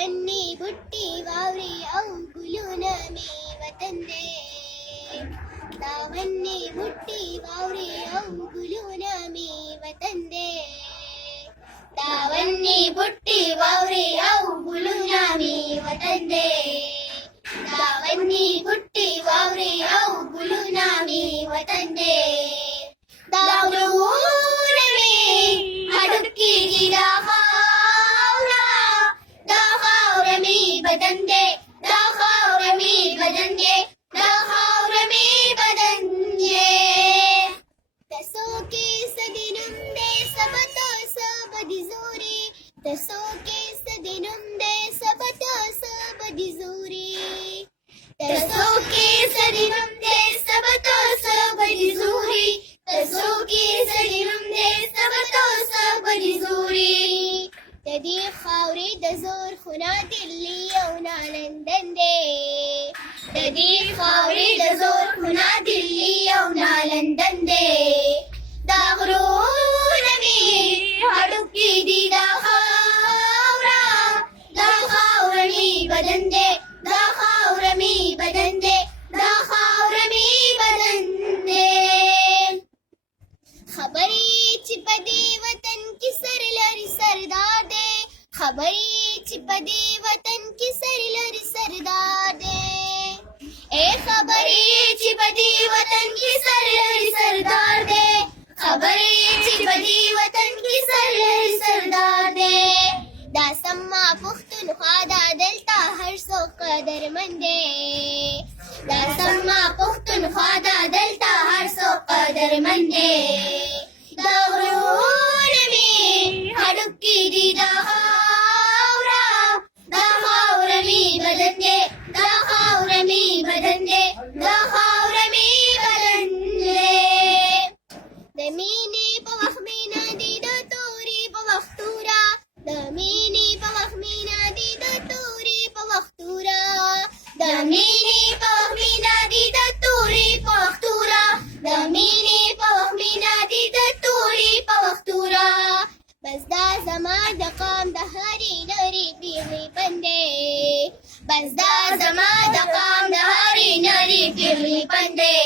ونی بوټي واوري او ګلونه مې وطن دی دا ونی بوټي واوري او ګلونه مې وطن دی دا ونی بوټي واوري او ګلونه مې وطن دی دا ونی بوټي واوري او ګلونه مې وطن دی دا غرونه مې هډوکي دا خاوره مې بدن دی دا خاوره مې بدن دی دا خاوره مې بدن دی تاسو کې سدینم دې سبته سبدي زوري تاسو کې سدینم دې سبته سبدي زوري تاسو کې سدینم دې سبته سبدي زوري تاسو کې سدینم دې سبته سبدي زوري د دې خاورې د زور خونه دلی او نالندن دی د دې خاورې د زور خونه دلی او نالندن دی دا غرونه مې هډوکي دي دا خاوره مې بدن دی دا خاوره مې بدن دی دا خاوره مې بدن دی خبرې چې په دې وطن کې سر لري سردار دی خبرې چې په دې وطن کې سر لري سردار دی اے خبرې چې په دې وطن کې سر لري سردار دی خبرې چې په دې وطن کې سر لري سردار دی دا سما پښتونخوا دا دلته هر څوک قدرمن دی دا سما پښتونخوا دا دلته هر څوک قدرمن دی دا غرونه مې هډوکي دي دا خاوره مې بدن دی دا خاوره مې بدن دی دا خاوره مې بدن دی د مینې په وخت مې نادي د تورې په وخت توره د مینې په وخت مې نادي د تورې په وخت توره د مینې په وخت مې نادي د تورې په وخت توره د مینې په وخت مې نادي د تورې په وخت توره بس دا زما د قام د هرې نرۍ پیغلې بندې بس دا زما د قام د هرې نرۍ پیغلې بندې